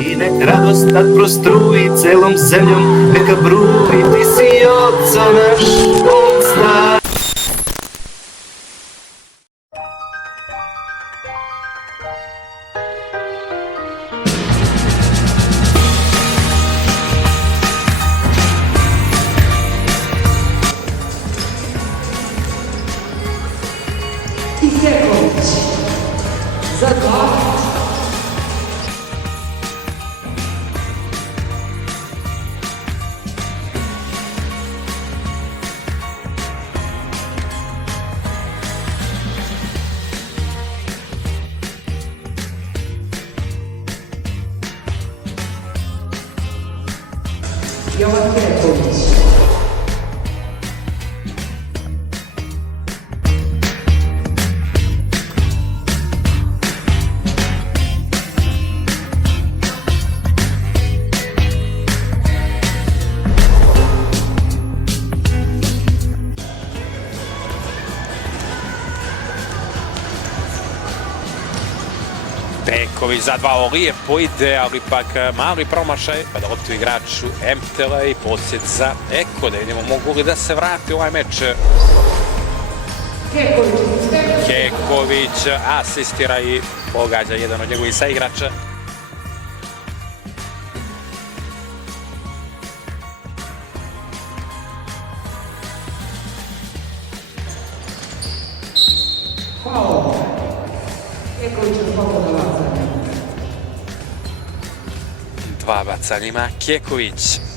I nek radost tad prostruji celom zemljom, neka bruji, ti si oco naš, od star. Keković za 2. Jovan Keković. Peković za 2, lijepo ide, ali ipak mali promašaj, pa da loptu igraču Emtela i posjed za Eko, da vidimo mogu li da se vrati ovaj meč. Keković asistira i pogađa jedan od njegovih saigrača. Faul. Keković na slobodno bacanje. 2 bacanja ima Keković.